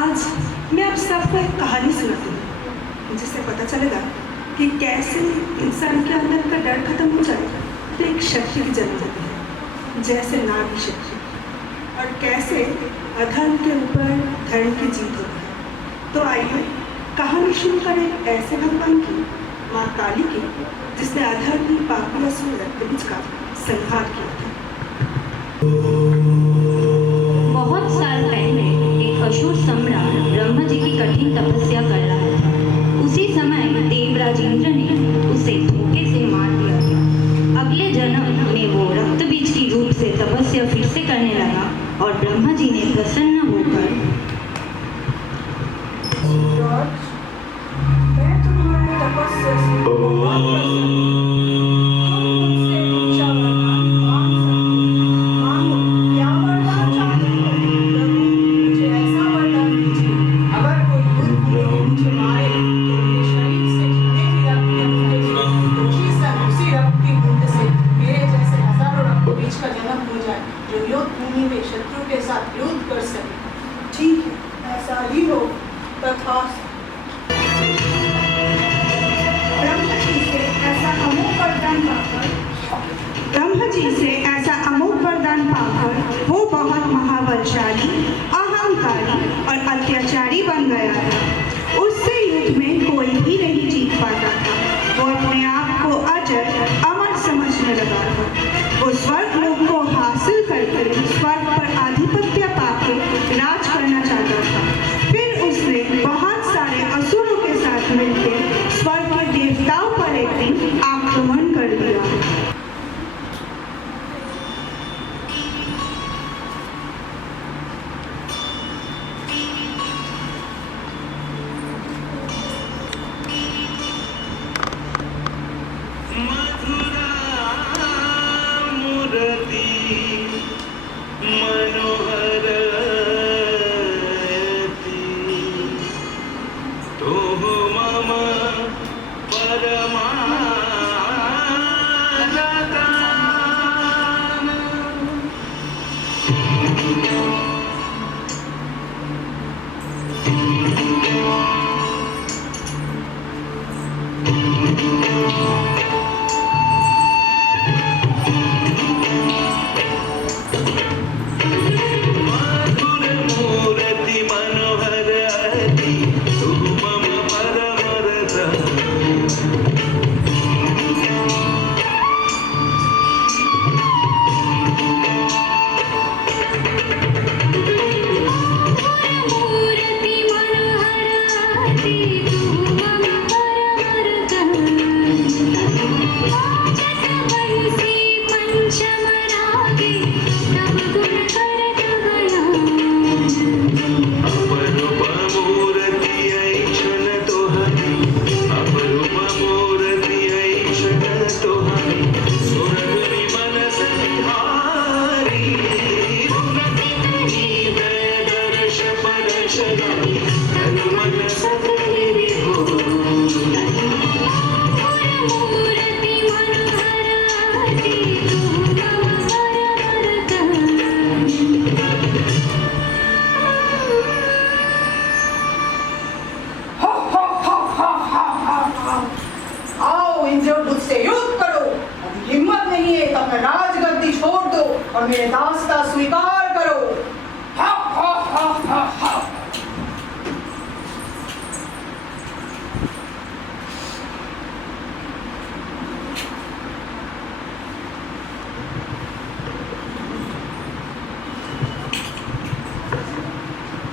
आज मैं आप सबको एक कहानी सुनाती हूँ जिससे पता चलेगा कि कैसे इंसान के अंदर का डर खत्म हो जाए तो एक शक्ति की जन्म होती है, जैसे नारी शक्ति, और कैसे अधर्म के ऊपर धर्म की जीत होती है। तो आइए कहानी शुरू करें ऐसे भगवान की, माँ काली की, जिसने अधर्मी पापी असुर रक्तबीज का संहार किया था। बहुत साल पहले एक असुर सम्राट ब्रह्मा जी की कठिन तपस्या कर रहा था। उसी समय देवराज इंद्र ने उसे धोखे से मार दिया था। अगले जन्म में वो रक्तबीज की रूप से तपस्या फिर से करने लगा और ब्रह्मा जी ने प्रसन्न होकर मैं तुम्हारे तपस्या से शत्रु के साथ युद्ध कर सके। ठीक है, ऐसा ही हो। तथास्तु। ब्रह्मा जी से ऐसा अमोघ वरदान पाकर वो बहुत महाबलशाली, अहंकारी और अत्याचारी बन गया था। उससे युद्ध में कोई भी नहीं जीत पाता था। वो अपने आप को अजर अमर समझने लगा था। वो स्वर्ग लोक को हासिल करके स्वर्ग पर आधिपत्य पाके राज करना चाहता था। फिर उसने बहुत सारे असुरों के साथ मिलकर स्वर्ग के देवताओं पर एक दिन आक्रमण कर दिया। और मेरे दास्ता स्वीकार करो। हा हा हा हा हा।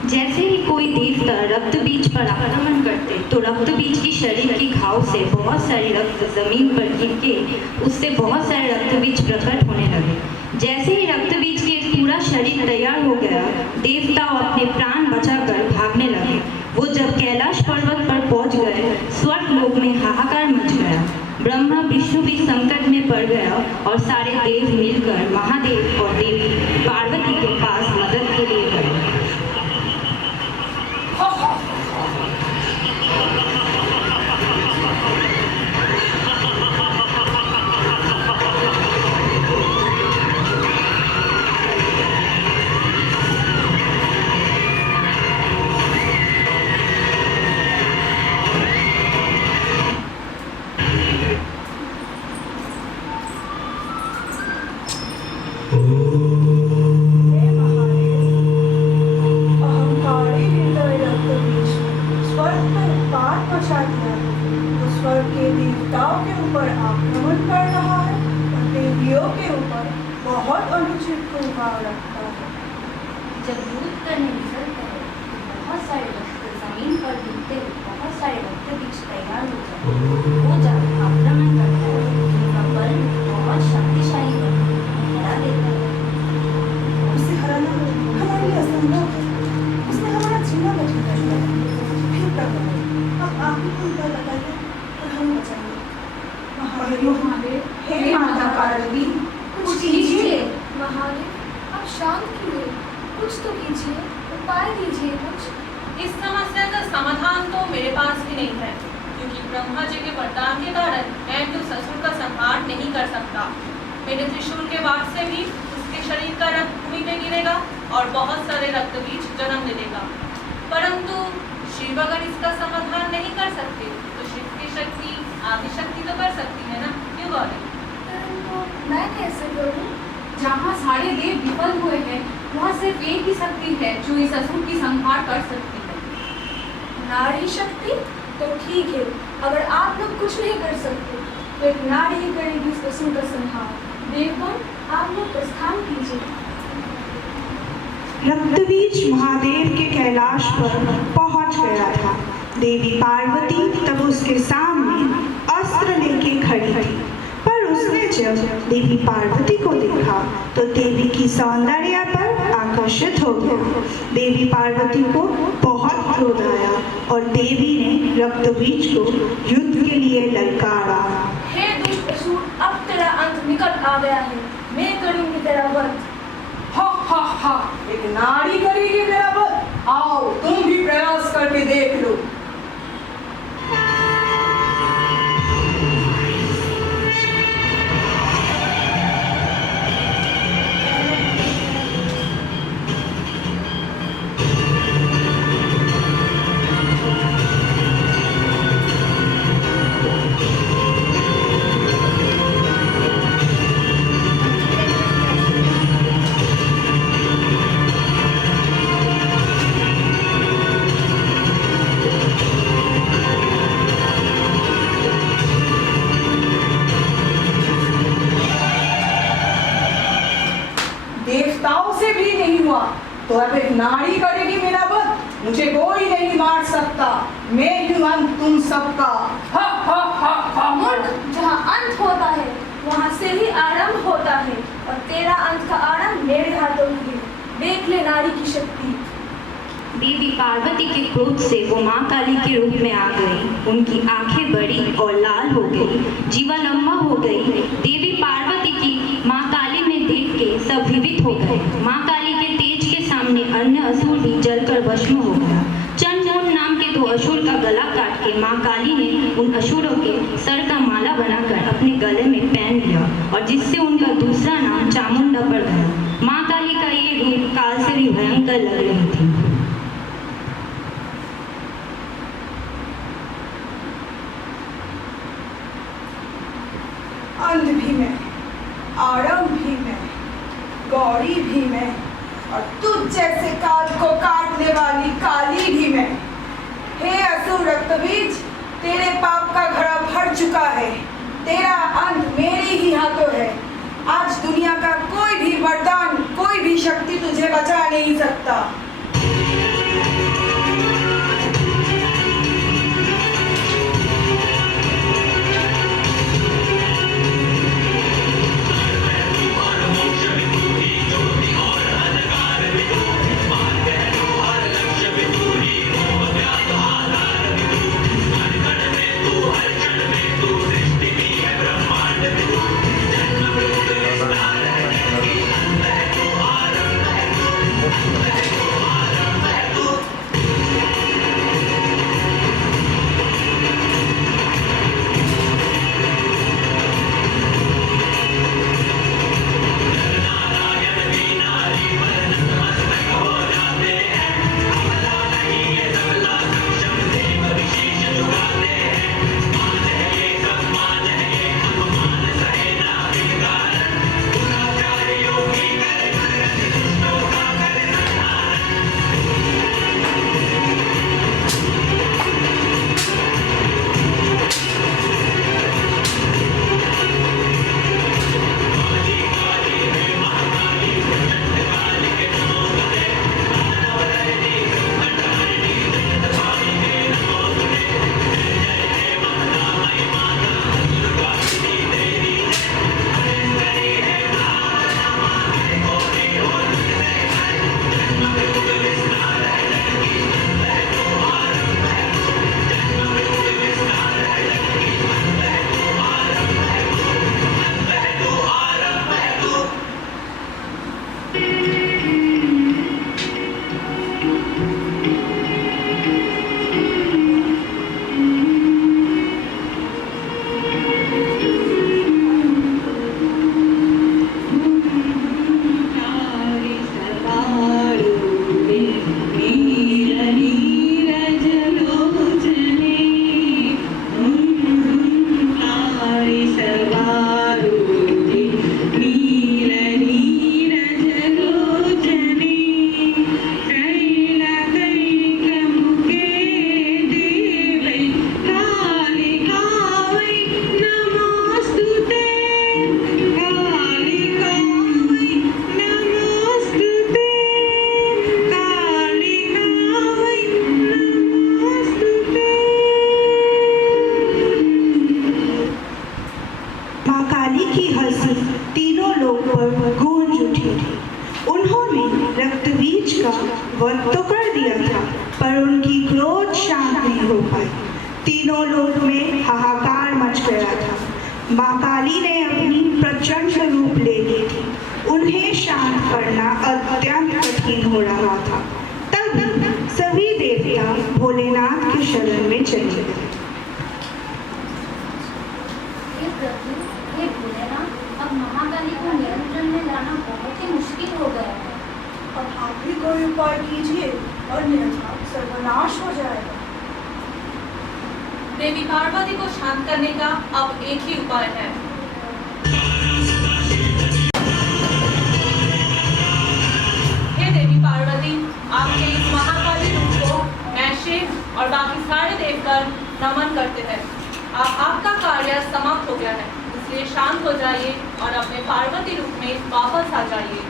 जैसे ही कोई देवता रक्तबीज पर आक्रमण करते तो रक्तबीज की शरीर की घाव से बहुत सारी रक्त जमीन पर गिर के उससे बहुत सारे रक्तबीज प्रकट होने लगे। जैसे ही रक्तबीज के पूरा शरीर तैयार हो गया, देवता अपने प्राण बचाकर भागने लगे। वो जब कैलाश पर्वत पर पहुंच गए, स्वर्ग लोक में हाहाकार मच गया। ब्रह्मा विष्णु भी संकट में पड़ गया और सारे देव मिलकर महादेव और देवी पार्वती के पास मदद के लिए गए। हे महादेव, अहंकारी हृदय रक्तबीज स्वर्ग पर उत्पात मचा दिया है। तो स्वर्ग के देवताओं के ऊपर आक्रमण कर रहा है और देवियों के ऊपर बहुत अनुचित प्रभाव रखता है। जब युद्ध करने निकलता है तो बहुत सारे रक्त जमीन पर गिरते हुए बहुत सारे रक्त बीज तैयार हो जाते हैं। वो जब आक्रमण करता है उनका बल बहुत शक्तिशाली बनता है, हरा देता है। उसे हराना हमारे लिए असंभव है। उसने हमारा जीना बचा दिया है। हे प्रभु, अब आप ही को उल्टा लगाइए और हम बचाइए। महादेव, हे माता पार्वती, कुछ कीजिए। महादेव, आप शांत क्यों हैं? कुछ तो कीजिए, उपाय दीजिए कुछ। इस समस्या का समाधान तो मेरे पास भी नहीं है, क्योंकि ब्रह्मा जी के वरदान के कारण मैं तो ससुर का संहार नहीं कर सकता। मेरे त्रिशूल के वार से भी उसके शरीर का रक्त भूमि में गिरेगा और बहुत सारे रक्त बीज जन्म ले लेगा। परंतु शिव अगर इसका समाधान नहीं कर सकते तो शिव की शक्ति आदिशक्ति तो कर सकती है ना, क्यों गौरी? परंतु मैं कैसे करूं? जहाँ सारे देव विफल हुए हैं वहाँ सिर्फ एक ही शक्ति है जो इस असुर की संहार कर सकती है। नारी शक्ति? तो ठीक है, अगर आप लोग कुछ नहीं कर सकते तो एक नारी ही करेगी इस असुर का संहार। देवगण, आप लोग प्रस्थान कीजिए। रक्तबीज महादेव के कैलाश पर पहुंच गया था। देवी पार्वती तब उसके सामने अस्त्र लेके खड़ी थी, पर उसने जब देवी पार्वती को देखा तो देवी की सौंदर्य पर आकर्षित हो गया। देवी पार्वती को बहुत क्रोध आया और देवी ने रक्तबीज को युद्ध के लिए ललकारा। हे दुष्ट असुर, अब तेरा अंत निकट आ गया है। मैं करूंगी तेरा वध। हा हा हा, एक नारी करेगी मेरा वध। आओ तुम भी प्रयास करके देख लो। देवताओं से भी नहीं हुआ तो अब एक नारी करेगी मेरा वध। मुझे कोई नहीं मार सकता। मैं हूं अंत तुम सबका। हा हा हा हा। मूर्ख, जहाँ अंत होता है वहाँ से ही आरंभ होता है और तेरा अंत का आरंभ मेरे हाथों में है। देख ले नारी की शक्ति। देवी पार्वती के क्रोध से वो माँ काली के रूप में आ गई। उनकी आंखें बड़ी और लाल हो गई, जीवा लंबा हो गई। देवी पार्वती की माँ काली में देख के सब भयभीत हो गए। माँ काली के तेज के सामने अन्य असुर भी जलकर भस्म हो गया। चंद्रमोहन नाम के 2 असुर का गला काट के माँ काली ने उन असुरों के सर का माला बनाकर अपने गले में पहन लिया और जिससे उनका दूसरा नाम चामुंडा पड़ गया। माँ काली का ये रूप काल से भी भयंकर लग रही थी। अंत भी मैं, आरंभ भी मैं, गौरी भी मैं और तुझ जैसे काल को काटने वाली काली भी मैं। हे असुर रक्तबीज, तेरे पाप का घड़ा भर चुका है। तेरा अंत मेरे ही हाथों है। आज दुनिया का कोई भी वरदान, कोई भी शक्ति तुझे बचा नहीं सकता। का वध तो कर दिया था, पर उनकी क्रोध शांत नहीं हो पाई। तीनों लोक में हाहाकार मच गया था। माँ काली ने अपनी प्रचंड रूप ले ली थी। उन्हें शांत करना अत्यंत कठिन हो रहा था। तब सभी देवता भोलेनाथ के शरण में चले गए। हे प्रभु, हे भोलेनाथ, अब महाकाली को नियंत्रण में लाना बहुत ही मुश्किल हो गया है। अब आप भी कोई उपाय कीजिए और अन्यथा सर्वनाश हो जाएगा। देवी पार्वती को शांत करने का अब एक ही उपाय है। हे देवी पार्वती, आपके इस महाकाली रूप को मैं शिव और बाकी सारे देवगण नमन करते हैं। आपका कार्य समाप्त हो गया है, इसलिए शांत हो जाइए और अपने पार्वती रूप में वापस आ जाइए।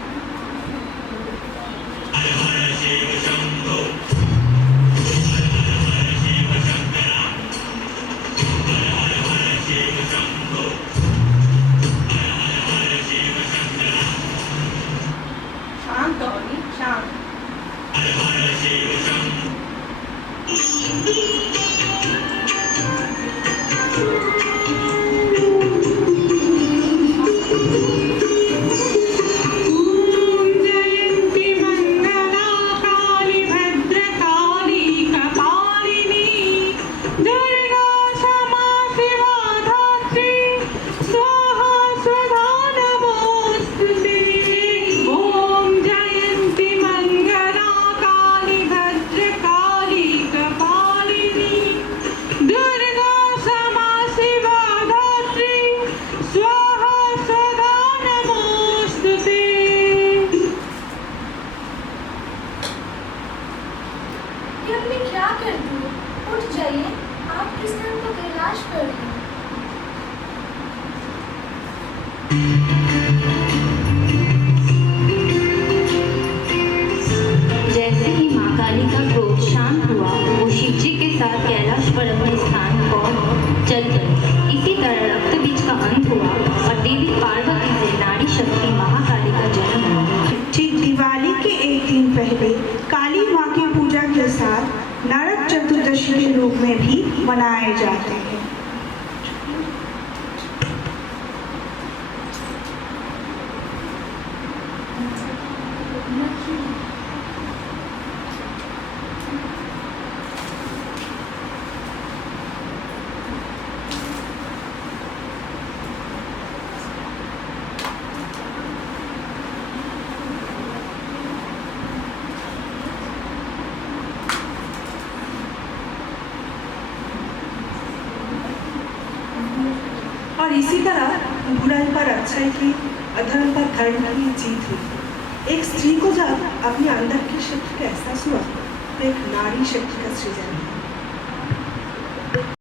शांत गौरी, शांत। जैसे ही माँ काली का क्रोध शांत हुआ, वो शिव जी के साथ कैलाश पर अपने स्थान पर चल गए। इसी तरह रक्त बीज का अंत हुआ और देवी पार्वती से नारी शक्ति महाकाली का जन्म हुआ। ठीक दिवाली के एक दिन पहले काली माँ की पूजा के साथ नरक चतुर्दशी के रूप में भी मनाए जाते हैं। और इसी तरह बुराई पर अच्छाई की, अधर्म पर धर्म की जीत हुई। एक स्त्री को जब अपने अंदर की शक्ति का एहसास हुआ तो एक नारी शक्ति का सृजन हुआ।